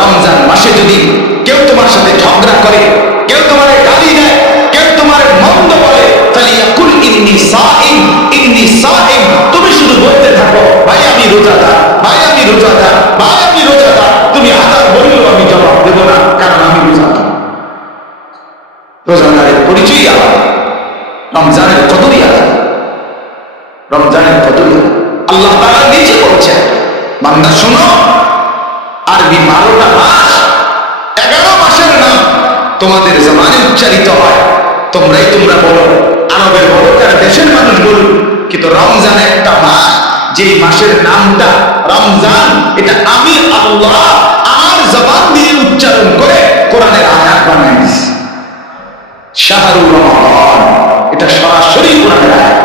রমজান মাসে যদি কেউ তোমার সাথে ঝগড়া করে, কেউ তোমার গালি দেয়, কেউ তোমার মন্দ বলে, ফালিয়াকুল ইন্নী সাইম, ইন্নী সাইম। তুমি শুধু বলতে থাকো, ভাই আমি রোজাদার, ভাই আমি রোজাদার, ভাই আমি রোজাদার। তুমি হাজার বললেও আমি জবাব দেব না, কারণ আমি রোজাদার। রোজাদারের পরিচয় আলাদা, রমজানের কদরই আলাদা, রমজানের কদরই আল্লাহ তাআলা নিজে বলছেন, বান্দা শোনো, আরবি 12টা মাস, 11 মাসের নাম তোমাদের জবানে উচ্চারিত হয়, তোমরা বলো, আরবের বড়কার দেশের মানুষ বলুন, কিন্তু রমজান একটা মাস, যে মাসের নামটা রমজান, এটা আমি আল্লাহ আমার জবান দিয়ে উচ্চারণ করে কোরআনের আয়াত বানিয়ে দিয়েছি। শাহরুর রমাদান, এটা সরাসরি কোরআনের আয়াত।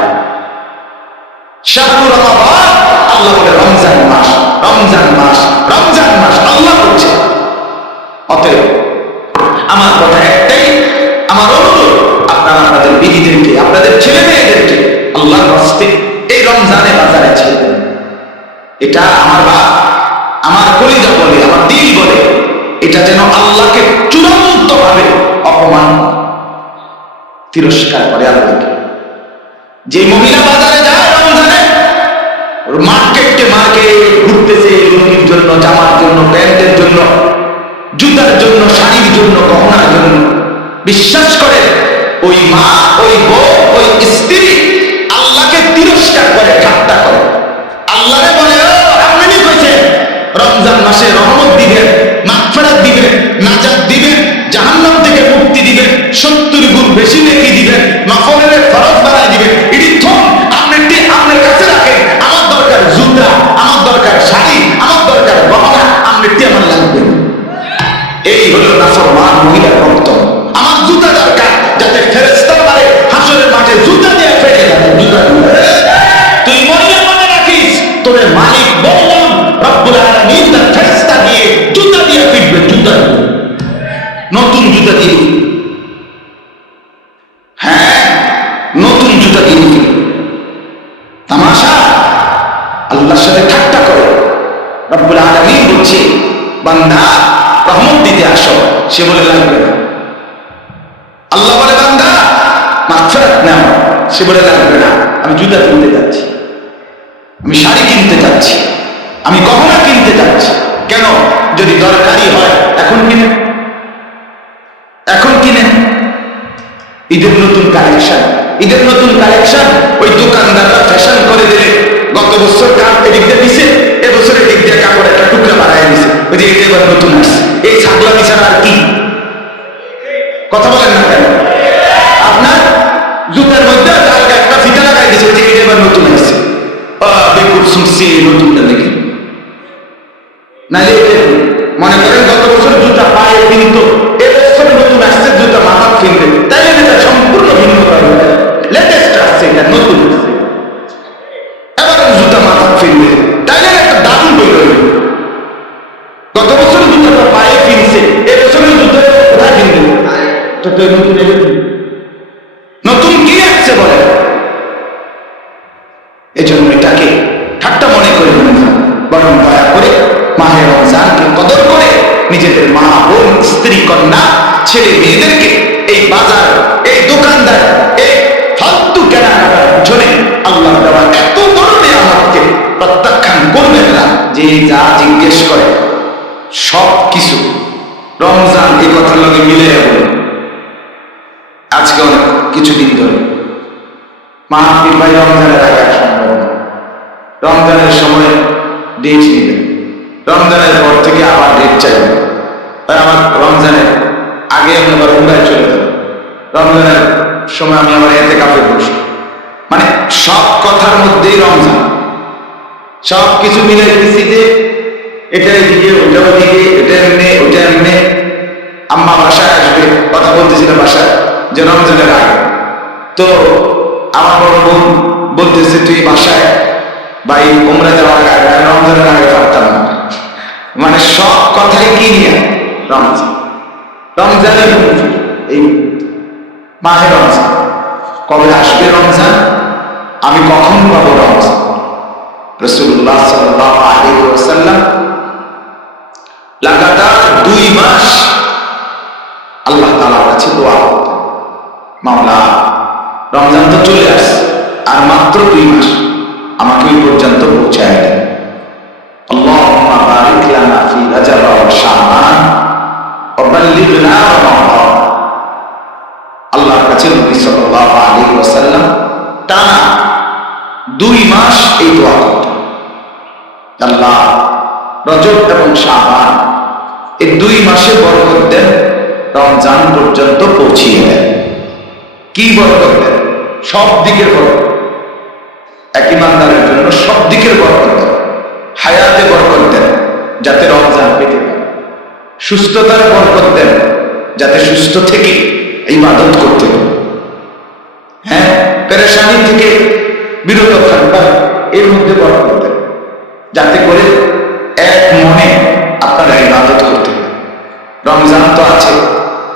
শাহরুর রমাদান, আল্লাহ বলে রমজান মাস, রমজান মাস, রমজান মাস, আল্লাহ বলছে। অতএব আমার কথা একটাই, আমার অনুরোধ, আপনারা আপনাদের বিবিদেরকে, আপনাদের ছেলে মেয়েদেরকে আল্লাহর রাস্তে এই রমজানে বাজারে ছেড়ে দেন। এটা আমার বাপ, আমার কলিজা বলে, আমার দিল বলে, এটা যেন আল্লাহকে চূড়ান্ত ভাবে অপমান, তিরস্কার করে আল্লাহকে। যে মহিলা বাজারে যায় রমজানে, মার্কেটে ঘুরতেছে, লুঙ্গির জন্য, জামার জন্য, প্যান্টের জন্য, জুতার জন্য, শাড়ির জন্য, গহনার জন্য, বিশ্বাস করে ওই মা, ওই বউ, ওই স্ত্রী আল্লাহকে তিরস্কার করে, ঠাট্টা করে। আল্লাহরে বলে, ও আপনি কইছেন রমজান মাসে রহমত দিবেন, মাগফিরাত দিবেন, নাজাত দিবেন, জাহান্নাম থেকে মুক্তি দিবেন, 70 গুণ বেশি নেকি দিবেন, নফলের ফরজ বাড়ায় দিবেন। এটি থন আপনি আপনার কাছে রাখেন, আমার দরকার জুতা, আমার দরকার শাড়ি, আমার দরকার গহনা, আপনি আমার লাগবে। এই হলো নাফরমান মহিলার বক্তব্য। আমার জুতা দরকার, যাতে ফেরেশতা পারে হাসরের মাঠে জুতা দিয়ে ফেলে যাবে, জুতা দিয়ে। তুই মহিলা মনে রাখিস, তোর মালিক বললাম রব্বুল আলামিন তার ফেরেশতা দিয়ে জুতা দিয়ে পিটবে, জুতা দিয়ে, নতুন জুতা দিয়ে। হ্যাঁ, নতুন জুতা দিয়ে তামাশা, আল্লাহর সাথে ঠাট্টা করে। রব্বুল আলামিন বলছে, বান্দা রহমত দিতে আসো, সে বলে লাগবে না। আল্লাহ বলে, বান্দা মাগফিরাত নাও, সে বলে লাগবে না। আমি জুতা কিনতে যাচ্ছি, আমি শাড়ি কিনতে যাচ্ছি, আমি গহনা কিনতে যাচ্ছি। কেন? যদি দরকারি হয় এখন কিনে, এখন কিনে। ঈদের নতুন কালেকশন, ঈদের নতুন কালেকশন, ওই দোকানদাররা ফ্যাশন করে দিলে, গত বছর কাপ এদিক দিয়ে দিছে, এবছর এদিক দিয়ে কাপড় একটা টুকরা বাড়ায় দিছে, ওই যে এটা এবার নতুন আসছে। এই ছাগলা বিচার আর কি? কথা বলেন না কেন? আপনার জুতার মধ্যে হালকা একটা ফিতা লাগাই দিছে, ওই যে এটা এবার নতুন আসছে। বেকুব শুনছি এই নতুনটা দেখি, নাহলে মনে করেন গত বছর জুতা পায়ে কিনতো, এবছর নতুন আসছে জুতা মাথা কিনবে, তাইলে এটা সম্পূর্ণ ভিন্ন হবে, লেটেস্ট আসছে, এটা নতুন আসছে, এবার জুতা মাথা কিনবে, তাইলে একটা দারুণ বই রইল। গত বছর জুতাটা পায়ে কিনছে, এবছরের জুতা কোথায় কিনবে? নতুন কি আসছে বলে? এই জন্য এটাকে ঠাট্টা মনে করে না, বরং দয়া করে মাহে রমজানকে কদর করে নিজেদের মা, বোন, স্ত্রী, কন্যা, ছেলে মেয়েদেরকে এই বাজার, এই দোকানদার, এই ফালতু কেনাকাটার পিছনে আল্লাহ দেওয়া এত বড় নিয়ামতকে প্রত্যাখ্যান করবেন না। যে যা জিজ্ঞেস করে সব কিছু রমজান এই কথার লগে মিলে যাবে। আজকে অনেক কিছুদিন ধরে মাহফিল ভাই রমজানের আগে সম্ভব না, রমজানের সময় ডেট নেবেন, রমজানের পর থেকে আবার ডেট চাইবে, তাই আমার রমজানের আগে আমি আবার উমরায় চলে যাব, রমজানের সময় আমি আবার এতে কাপে বসব। মানে সব কথার মধ্যেই রমজান, সব কিছু মিলে দিচ্ছি যে এটা এদিকে, ওটা ওদিকে, এটা এমনি, ওটা এমনি। আম্মা বাসায় আসবে, কথা বলতেছিল বাসায় যে রমজানের আগে, তো আমার বড় বোন বলতেছে তুই বাসায় ভাই উমরা যাওয়ার আগে, রমজানের আগে পারতাম না। মানে সব কথাই কি নিয়ে রমজান, রমজানের এই মাহে রমজান কবে আসবে, রমজান আমি কখন পাবো রমজান। রাসূলুল্লাহ সাল্লাল্লাহু আলাইহি ওয়াসাল্লাম লাগাতার 2 মাস আল্লাহ তাআলার কাছে দোয়া করতেন, মাওলা রমজান তো চলে আসছে, আর মাত্র 2 মাস, আমাকে ওই পর্যন্ত পৌঁছায় দেন। আল্লাহুম্মা বারিক লানা ফি রাজাব ওয়া শাবান ওয়া বাল্লিগনা রমাদান। আল্লাহর কাছে নবী সাল্লাল্লাহু আলাইহি ওয়াসাল্লাম টানা 2 মাস এই দোয়া করতেন, আল্লাহ রজব এবং শাবান এই 2 মাসে বরকত দেন, রমজান পর্যন্ত পৌঁছিয়ে দেন। কি বরকত দেন? সব দিকের বরকত। এক ইমানদারের জন্য সব দিকের বরকত দেন। হায়াতে বরকত দেন যাতে রমজান পেতে পারে, সুস্থতার বরকত দেন যাতে সুস্থ থেকে ইবাদত করতে পারে, হ্যাঁ পেরেশানি থেকে বিরত থাকবেন এর মধ্যে বরকত দেন যাতে করে এক মনে আপনারা ইবাদত করতে পারেন। রমজান তো আছে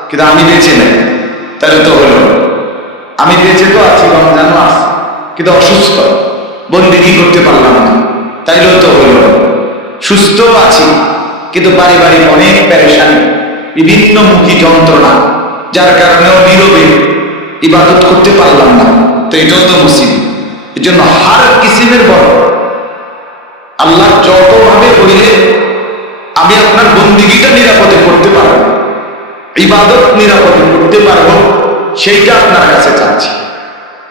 কিন্তু আমি বেঁচে নেই, তাহলে তো হলো। আমি বেঁচে তো আছি, রমজানও আছে কিন্তু অসুস্থ, বন্দেগী করতে পারলাম না, তাইলেও তো হলো। সুস্থ আছি কিন্তু পারিবারিক অনেক পেরেশানি, বিভিন্ন মুখী যন্ত্রণা, যার কারণেও নীরবে ইবাদত করতে পারলাম না, তো এটাও তো মুসিবত। এই জন্য হার কিসিমের বড় আল্লাহ যতভাবে হইলে আমি আপনার বন্দেগীটা নিরাপদে করতে পারবো, ইবাদত নিরাপদে করতে পারবো, সেইটা আপনার কাছে চাচ্ছি।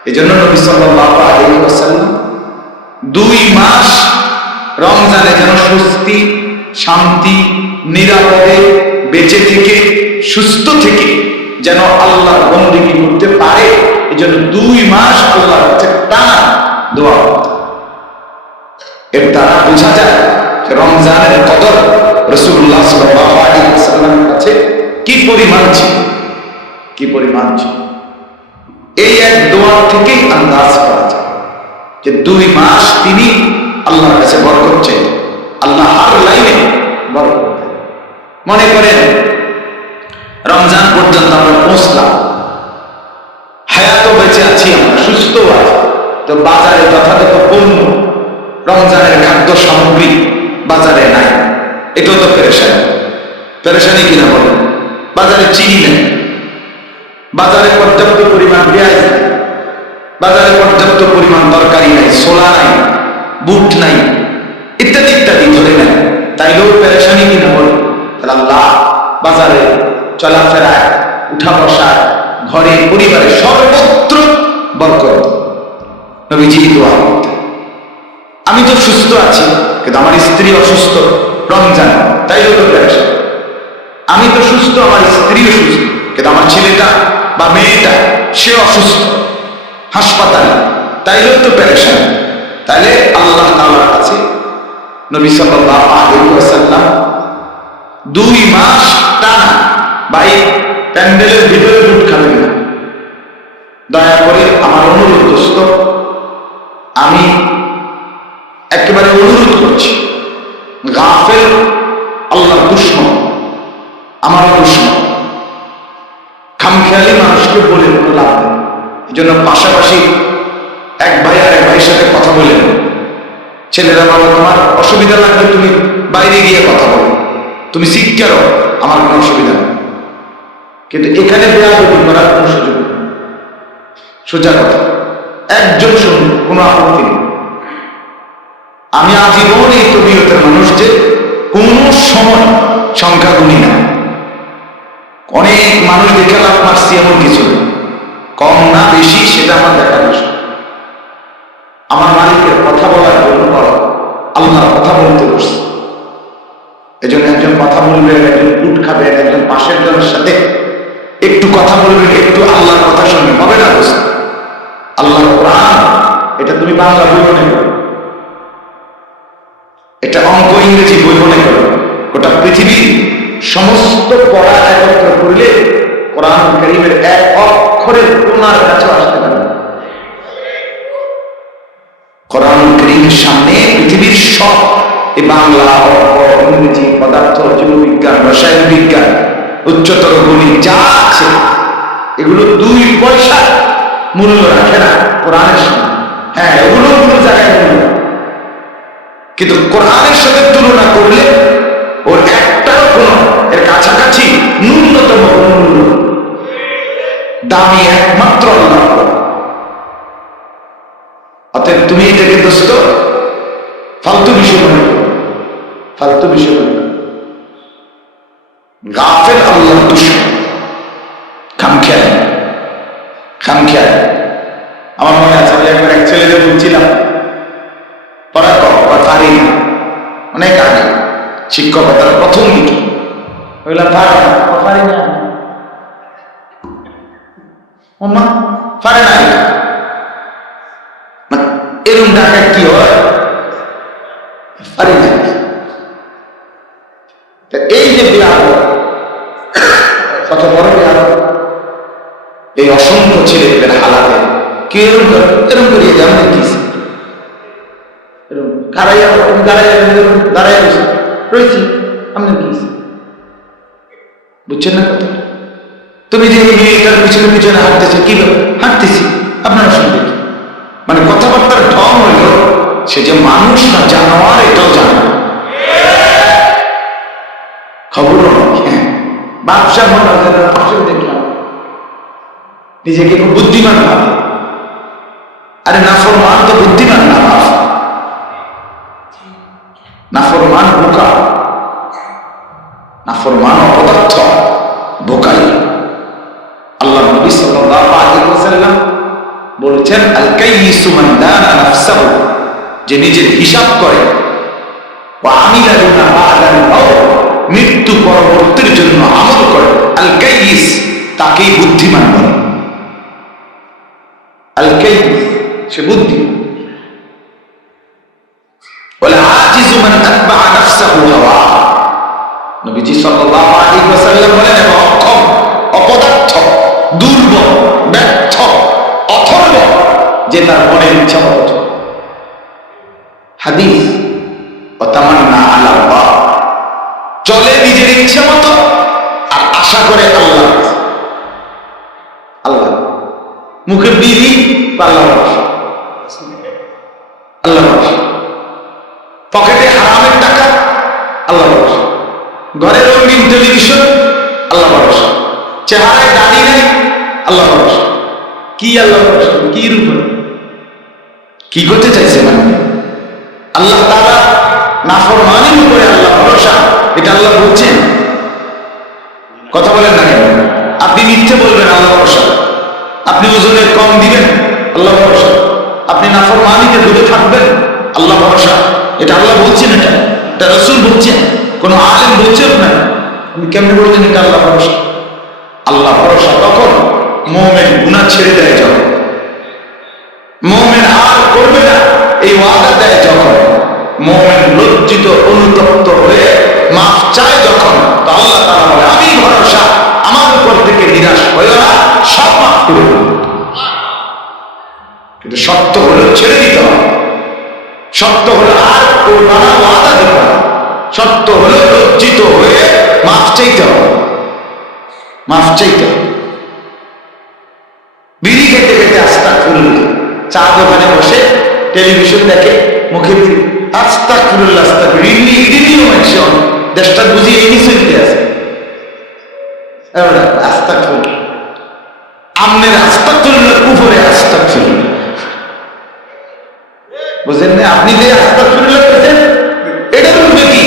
এই জন্য নবী সাল্লাল্লাহু আলাইহি ওয়াসাল্লাম 2 মাস রমজানে যেন স্বস্তি, শান্তি, নিরাপদে বেঁচে থেকে সুস্থ থেকে যেন আল্লাহর বন্দেগী করতে পারে, এই জন্য 2 মাস আল্লাহর কাছে টানা দোয়া করতেন। এর দ্বারা বোঝা যায় যে রমজানের কদর রাসূলুল্লাহ সাল্লাল্লাহু আলাইহি ওয়াসাল্লামের কাছে কি পরিমাণ ছিল, কি পরিমাণ ছিল। এই এক দোয়া থেকেই আন্দাজ করা যায় যে 2 মাস তিনি আল্লাহর কাছে বরকত চাইতেন। আল্লাহ হার লাইনে বরকত দেন। মনে করেন রমজান পর্যন্ত আমরা পৌঁছলাম, হায়াতও বেঁচে আছি, আমরা সুস্থ আছি, তো বাজারে যথাযথ পণ্য, রমজানের খাদ্য সামগ্রী বাজারে নাই, এটাও তো পেরেশানি। পেরেশানি কিনা বলেন? বাজারে চিনি নেই, বাজারে পর্যাপ্ত পরিমাণ পেঁয়াজ নাই, বাজারে পর্যাপ্ত পরিমাণ তরকারি নাই, ছোলা নাই, বুট নাই, ইত্যাদি ইত্যাদি ধরে নেয়, তাইলেও পেরেশানি কিনা বলেন? তাহলে আল্লাহ বাজারে চলাফেরায়, উঠা বসায়, ঘরে, পরিবারে সর্বত্র বরকত। নবীজি দোয়া করতেন। আমি তো সুস্থ আছি কিন্তু আমার স্ত্রী অসুস্থ, রমজান, তাইলেও তো পেরেশান। আমি তো সুস্থ, আমার স্ত্রীও সুস্থ, কিন্তু আমার ছেলেটা বা মেয়েটা সে অসুস্থ, হাসপাতালে, তাইলেও তো পেরেশান। তাইলে আল্লাহ তাআলার কাছে নবী সাল্লাল্লাহু আলাইহি ওয়াসাল্লাম 2 মাস টানা, ভাই প্যান্ডেলের ভিতরে বুট খাবেন না, দয়া করে আমার অনুরোধ দোস্ত, আমি একেবারে অনুরোধ করছি, গাফেল আল্লাহর দুশমন, আমার দুশমন, খামখেয়ালি মানুষকে বলে কোনো লাভ নেই। এই জন্য পাশাপাশি এক ভাই আর এক ভাইয়ের সাথে কথা বলেন, ছেলেরা বাবা তোমার অসুবিধা লাগলে তুমি বাইরে গিয়ে কথা বলো, তুমি শিক্ষা করো, আমার কোনো অসুবিধা নেই, কিন্তু এখানে বেয়াদবি করার কোনো সুযোগ নেই। সোজা কথা, একজন শুনুন, কোনো আপত্তি নেই। আমি আজীবন এই তবিয়তের মানুষ যে কোন সময় সংখ্যা গুনি না, অনেক মানুষ দেখে লাভ মারছি এমন কিছু নেই, কম না বেশি সেটা আমার দেখার বিষয়। আমার মালিকের কথা বলার জন্য বড়, আল্লাহর কথা বলতে বসছে, এজন্য একজন কথা বলবেন, একজন উঠ খাবেন, একজন পাশের জনের সাথে একটু কথা বলবেন, একটু আল্লাহর কথা শুনবেন, হবে না দোস্ত? আল্লাহর কোরআন, এটা তুমি বাংলা বই মনে করো, এটা অঙ্ক ইংরেজি বই মনে করো, গোটা পৃথিবীর সমস্ত পড়া একত্র করলে কোরআন কারীমের এক অক্ষরের কোনার কাছে আসতে পারে না। কোরআন কারীমের সামনে পৃথিবীর সব, এই বাংলা, অঙ্ক, ইংরেজি, পদার্থ, জীববিজ্ঞান, রসায়ন বিজ্ঞান, উচ্চতর গণিত যা আছে, এগুলো 2 পয়সা মূল্য রাখে না কোরআনের সামনে। হ্যাঁ, এগুলো কোনো জায়গায় মূল্য, কিন্তু কোরআনের সাথে তুলনা করলে ওর একটাও কোনো এর দামি একমাত্র আল্লাহ। অতএব তুমি এটাকে দোস্ত ফালতু বিষয় মনে করো, ফালতু বিষয় মনে করো। গাফেল আল্লাহ দুশ্মন, খামখেয়াল খামখেয়াল। আমার মনে আছে আমি একবার এক ছেলেকে বলছিলাম পড়া কর পারি না, অনেক আগে শিক্ষকতার প্রথম দিকে বললাম পারি না, ওমা পারে না। এরকম ডাকা কি হয়, পারি না। এই যে বিরাট কত বড় বিরাট, এই অসংখ্য ছেলেদের হালাতে কি এরকম করিয়ে যান দেখিয়েছি, রয়েছি আমি দেখিয়েছি, বুঝছেন না কথা? তুমি যে মেয়েটার পিছনে পিছনে হাঁটতেছে, কি হাঁটতেছি আপনারা শুনতে, মানে কথাবার্তার ঢং হইল সে যে মানুষ না জানোয়ার এটাও জানে, খবরও নয়। ব্যবসা মনে দেখলাম নিজেকে খুব বুদ্ধিমান ভাবে, আরে নাফরমান তো বুদ্ধিমান না, নাফরমান বোকা, নাফরমান অপদার্থ, বোকাই। আল্লাহ নবী সাল্লাল্লাহু আলাইহি ওয়াসাল্লাম বলেছেন আল কাইয়িসু মান দানা নাফসাহু, যে নিজের হিসাব করে, ওয়া আমিলা লিমা বা'দাল মাউত, মৃত্যু পরবর্তীর জন্য আমল করে, আল কাইয়িস তাকেই বুদ্ধিমান বলে। আল কাইয়িস সে বুদ্ধি। ওয়াল আজিজু মান আতবা'a নাফসাহু হাওয়া, নবীজি সাল্লাল্লাহু আলাইহি ওয়াসাল্লাম বলেন অক্ষম, অপদার্থ, দুর্বল, ব্যর্থ, অথর্ব যে তার মনের ইচ্ছা মতো হাদিস ওয়াতামান্না আলা আল্লাহ, চলে নিজের ইচ্ছা মতো আর আশা করে আল্লাহ। আল্লাহ মুখে বিড়ি, আল্লাহ আল্লাহ, পকেটে হারামের টাকা, আল্লাহ ভরসা, ঘরে রঙিন টেলিভিশন, আল্লাহ ভরসা, চেহারায় দাড়ি নেই, আল্লাহ ভরসা। কি আল্লাহ ভরসা, কি রূপ, কি করতে চাইছে মানে আল্লাহ তাআলা নাফরমানির উপরে আল্লাহ ভরসা, এটা আল্লাহ বলছেন। কথা বলেন না কেন? আপনি মিথ্যে বলবেন, আল্লাহ ভরসা। আপনি ওজনে কম দিবেন, আল্লাহ ভরসা। আপনি নাফরমানিতে দূরে থাকবেন, আল্লাহ ভরসা। এটা আল্লাহ বলছেন, এটা রাসূল বলছেন, কোন আলেম বলছেন না। আপনি কেমনে বলছেন এটা আল্লাহ ভরসা? আল্লাহ ভরসা তখন মুমিন গুনাহ ছেড়ে দেয় যখন, মুমিন আর করবে না এই ওয়াদা দেয় যখন, মুমিন লজ্জিত অনুতপ্ত হয়ে মাফ চায় যখন, তো আল্লাহ তাআলা বলে আমি ভরসা, আমার উপর থেকে নিরাশ হইও না, সব মাফ করে দেব। কিন্তু সত্য হলে ছেড়ে দিতে হবে, সত্য হলে আর করবা না, ওয়াদা দিতে হবে। সত্য হলে লজ্জিত হয়ে মাফ চাইতে হবে, মাফ চাইতে হবে। বিড়ি খেতে খেতে আস্তাগফিরুল্লাহ, চা দোকানে বসে টেলিভিশন দেখে, মুখে বিড়ি, আস্তাগফিরুল্লাহ আস্তাগফিরুল্লাহ, ইডিনিও মানুষ দেশটা বুঝি এই চলতে আছে। আস্তাগফিরুল্লাহ, আমনের আস্তাগফিরুল্লাহ উপরে আস্তাগফিরুল্লাহ, বুঝেন না? আপনি যে আস্তাগফিরুল্লাহ করেছেন এটার মধ্যে কি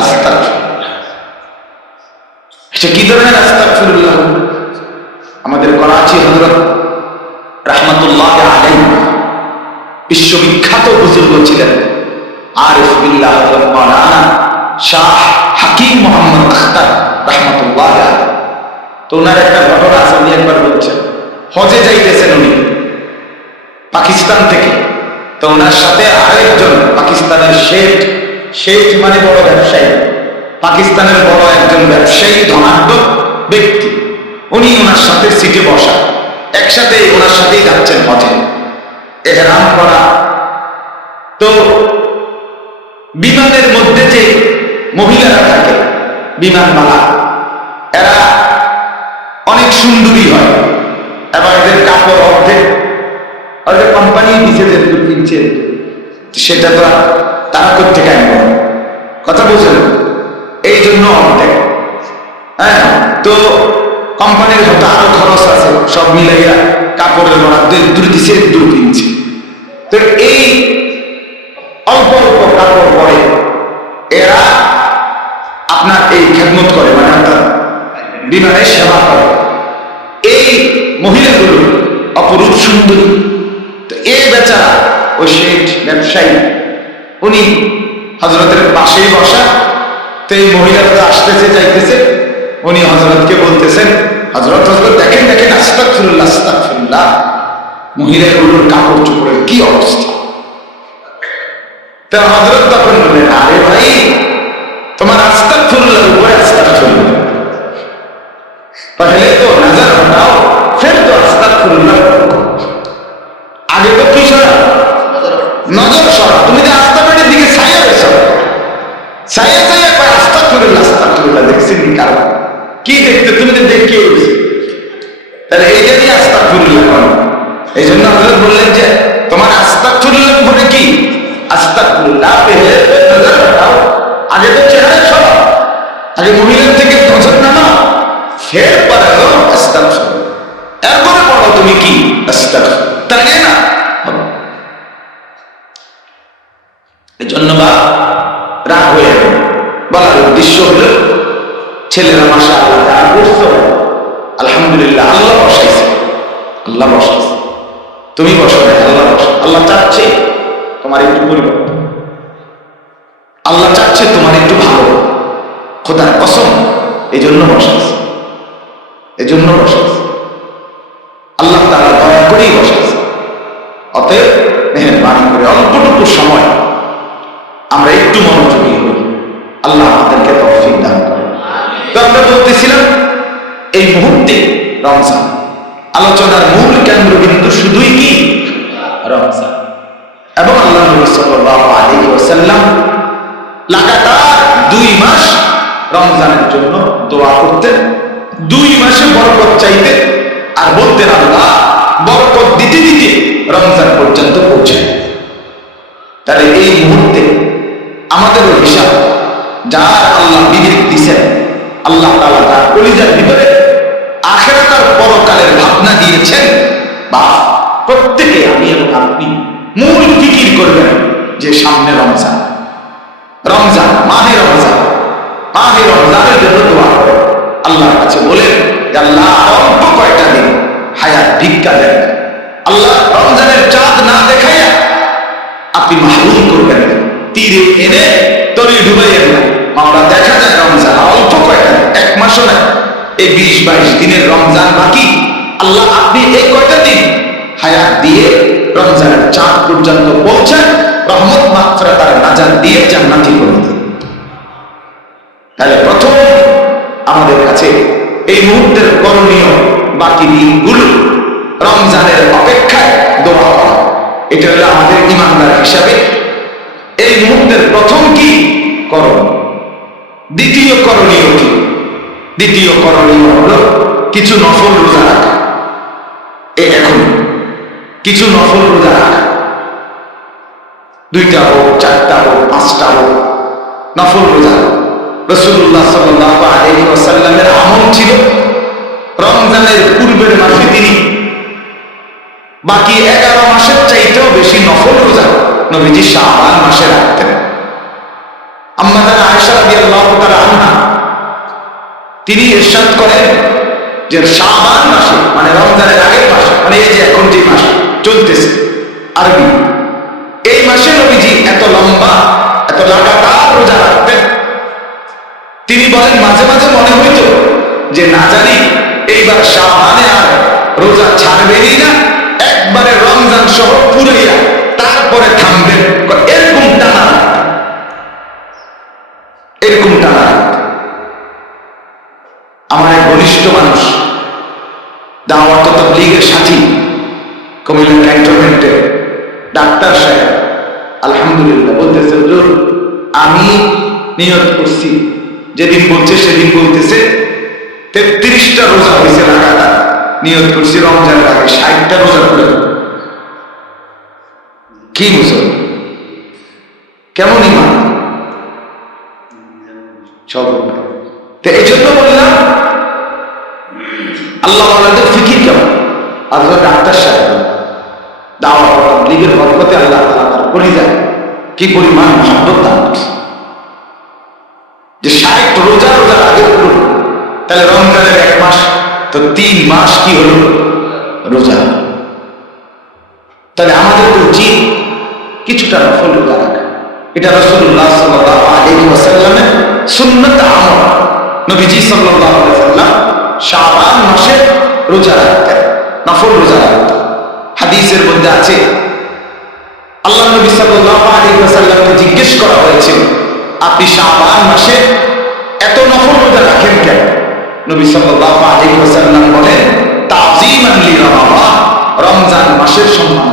আস্তাগফিরুল্লাহ, এটা কি ধরনের আস্তাগফিরুল্লাহ? আমাদের করাচি হযরত রাহমাতুল্লাহ আলাইহি বিশ্ববিখ্যাত বুজুর্গ ছিলেন, আরিফ বিল্লাহ হযরত মাওলানা শাহ হাকিম মোহাম্মদ আখতার রাহমাতুল্লাহ আলাইহি। তো ওনার একটা ঘটনা আছে, উনি একবার বলছেন হজে যাইতেছেন উনি পাকিস্তান থেকে। তো ওনার সাথে আরেকজন পাকিস্তানের শেঠ মানে বড় ব্যবসায়ী, পাকিস্তানের বড় একজন ব্যবসায়ী, ধনাঢ্য ব্যক্তি, উনি ওনার সাথে সিটে বসা, একসাথে ওনার সাথেই যাচ্ছেন হজে, ইহরাম করা। তো বিমানের মধ্যে যে মহিলারা থাকে, বিমানবালা, এরা অনেক সুন্দরী হয় এবং এদের কাপড় অর্ধেক কোম্পানি দিচ্ছে, যেটুকু কিনছে সেটা তো তারা করতে আনবো, কথা বুঝলেন? এই জন্য অর্ধেক। হ্যাঁ, তো কোম্পানির হয়তো আরো খরচ আছে, সব মিলাইয়া কাপড়ের বরাদ্দ দূর দিছে 2 ইঞ্চি। তো এই অল্প অল্প কাপড় পরে এরা আপনার এই খেদমত করে, মানে আপনার বিমানের সেবা করে। এই মহিলাগুলো অপরূপ সুন্দরী। তো এই বেচারা ওই শেঠ ব্যবসায়ী উনি হযরতের পাশেই বসা। তো এই মহিলাটা আসতেছে যাইতেছে, উনি হযরতকে বলতেছেন, হযরত হযরত দেখেন দেখেন, আস্তাগফিরুল্লাহ আস্তাগফিরুল্লাহ, মহিলাগুলোর কাপড় চোপড়ের কি অবস্থা। তা হযরত তখন বললেন, আরে ভাই তোমার আস্তাগফিরুল্লাহর উপরে আস্তাগফিরুল্লাহ, पहले तो नजर हटाओ फिर तो আস্তাগফিরুল্লাহ। আগে তো কি সরা, নজর সরা। তুমি যে আস্তাগফিরের দিকে ছায়া রয়েছো, ছায়া ছায়া কয় আস্তাগফিরুল্লাহ আস্তাগফিরুল্লাহ, দেখছেন কি কারণ কি দেখতে, তুমি তো দেখে রয়েছো, তাহলে এইটা দিয়ে আস্তাগফিরুল্লাহ করো। এই জন্য হযরত বললেন যে তোমার আস্তাগফিরুল্লাহ উপরে কি আস্তাগফিরুল্লাহ, পহলে তো নজর হটাও, আগে তো চেহারা সরা, আগে মহিলার থেকে নজর নামাও, ফের পড়ো আস্তাগফিরুল্লাহ, এরপরে পড়ো তুমি কি আস্তাগফিরুল্লাহ, তাই না? এই জন্য বা রাগ হয়ে বলার উদ্দেশ্য হলো, ছেলেরা মাশাআল্লাহ যা করছো আলহামদুলিল্লাহ, আল্লাহ বসাইছে, আল্লাহ বসাইছে, তুমি বসো না, আল্লাহ বসে। আল্লাহ চাচ্ছে তোমার একটু পরিবর্তন, আল্লাহ চাচ্ছে তোমার একটু ভালো, খোদার কসম এই জন্য বসাইছে, এই জন্য বসাইছে, আল্লাহ তাআলা দয়া করেই বসাইছে। অতএব মেহেরবানি করে অল্পটুকু সময় আমরা একটু মনোযোগী হই, আল্লাহ আমাদেরকে তৌফিক দান করে। তো আমরা বলতেছিলাম এই মুহূর্তে রমজান, আলোচনার মূল কেন্দ্রবিন্দু শুধুই কি রমজান। এবং আল্লাহ নবী সাল্লাল্লাহু আলাইহি ওয়াসাল্লাম লাগাতার 2 মাস রমজানের জন্য দোয়া করতেন, 2 মাসে বরকত চাইতেন, আর বলতেন আল্লাহ বরকত দিতে দিতে রমজান পর্যন্ত পৌঁছে। তাহলে এই মুহূর্তে আমাদের হিসাব, যার আল্লাহ বিবেক দিয়েছেন, আল্লাহ তাআলা তার কলিজার ভিতরে আখিরাত আর পরকালের ভাবনা দিয়েছেন, বা প্রত্যেকে আমি এবং আপনি মূল ফিকির করবেন যে সামনে রমজান, রমজান মাহে রমজান, মাহে রমজানের জন্য দোয়া করে আল্লাহর কাছে বলেন যে আল্লাহ অল্প কয়টা দিন হায়াত ভিক্ষা দেন, আল্লাহ রমজানের চাঁদ না দেখাইয়া আপনি মাহরুম করবেন, তীরে এনে তরি ডুবাইয়েন না। আমরা দেখা যায় রমজান অল্প কয়টা, 1 মাসও না, এই 20-22 দিনের রমজান বাকি, আল্লাহ আপনি এই কয়টা দিন হায়াত দিয়ে রমজানের চাঁদ পর্যন্ত পৌঁছান, রহমত মাগফিরাত আর নাজাত দিয়ে জান্নাতি করে দিন। তাহলে প্রথম আমাদের কাছে এই মুহূর্তের করণীয়, বাকি দিনগুলো রমজানের অপেক্ষায় দোয়া করা, এটা হলো আমাদের ইমানদার হিসাবে এই মুহূর্তের প্রথম কি করণীয়। দ্বিতীয় করণীয় কি? দ্বিতীয় করণীয় হলো কিছু নফল রোজা রাখা। এই এখন কিছু নফল রোজা রাখা, 2টা হোক, 4টা হোক, 5টা হোক, নফল রোজা। রাসূলুল্লাহ সাল্লাল্লাহু আলাইহি ওয়াসাল্লামের আমল ছিল রমজানের পূর্বের মাসে তিনি বাকি 11 মাসের চাইতেও বেশি নফল রোজা নবীজি শাবান মাসে রাখতেন। আম্মা জান আয়েশা রাদিয়াল্লাহু তাআলা আনহা তিনি ইরশাদ করেন যে শাবান মাসে, মানে রমজানের আগের মাসে, মানে এই যে এখন যে মাস চলতেছে আরবি, এই মাসে নবীজি এত লম্বা, এত লাগাতার রোজা রাখতেন। তিনি বলেন মাঝে মাঝে মনে হইতো যে না জানি এইবার শাবানে আর রোজা ছাড়বেনই না, একবারে রমজান সহ পুরাইয়া তারপরে থামবেন, এরকম টানা, এরকম টানা। আমার এক ঘনিষ্ঠ মানুষ, দাওয়াত ও তাবলীগের সাথী, কুমিল্লা ক্যান্টনমেন্টে ডাক্তার সাহেব, আলহামদুলিল্লাহ বলতেছে, হুজুর আমি নিয়ত করছি, যেদিন বলছে সেদিন বলতেছে 33টা রোজা হয়েছে লাগাতার, নিয়ত করছি রমজানের আগে 60টা রোজা করে। কি বুঝো কেমন ইমান? সব। তো এই জন্য বললাম আল্লাহ ওয়ালাদের ফিকির কেমন? আর ডাক্তার সাহেব দাওয়া লিগের বরকতে আল্লাহ তাআলা বলি যায় কি পরিমাণ মহব্বত দান করছে যে 60 রোজা রোজার আগে করুন, তাহলে রমজানের 1 মাস তো 3 মাস কি হলো রোজা। তাহলে আমাদের তো উচিত কিছুটা নফল রোজা রাখা। এটা রাসূলুল্লাহ সাল্লাল্লাহু আলাইহি ওয়াসাল্লামের সুন্নাত আমল। নবীজি সাল্লাল্লাহু আলাইহি ওয়াসাল্লাম শাবান মাসে রোজা রাখতেন, নফল রোজা রাখতেন। হাদিসের মধ্যে আছে আল্লাহ নবী সাল্লাল্লাহু আলাইহি ওয়াসাল্লামকে জিজ্ঞেস করা হয়েছিল, আপনি শাবান মাসে এত নফল রোজা রাখেন কেন? নবী সাল্লাল্লাহু আলাইহি ওয়াসাল্লাম বলেন, তাযীমান লি রমাদান, রমজান মাসের সম্মান।